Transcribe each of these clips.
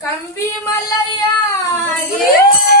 Kambi Malaya. Yang.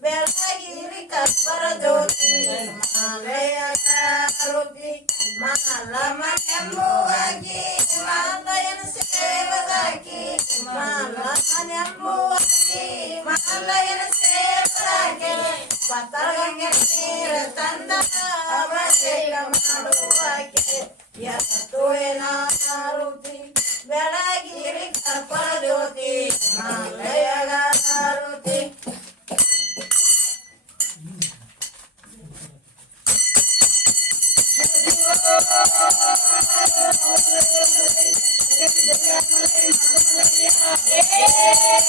ಬೆಳಗಿರಿ ಕಬ್ಬರ ಜ್ಯೋತಿ ಮಾಲಯ್ಯರುಬಿ ಮಾಲಮ ನೆಂಬುವಾಗಿ ಮಾಲಯನ ಸೇವದಾಗಿ ಮಾಲಮ ನೆಂಬುವಾಗಿ ಮಾಲಯನ ಸೇವದಾಗಿ ಪತ್ತರಗಂಗೆ ನೀರು ತಂದ ಅವಶ್ಯಕ ಮಾಡುವಾಗೆ ಎತ್ತು ಏನಾರುತಿ ಬೆಳಗಿರಿ ಕಬ್ಬರ ಜ್ಯೋತಿ Yeah.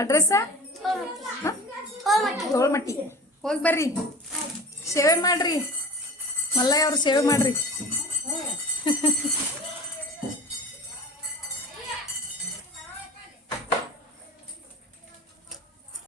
ಅಡ್ರೆಸ್ ತೋಳ್ಮಟ್ಟಿ. ಹೋಗಿ ಬರ್ರಿ. ಸೇವೆ ಮಾಡ್ರಿ. ಮಲ್ಲಯ್ಯ ಅವ್ರು ಸೇವೆ ಮಾಡ್ರಿ.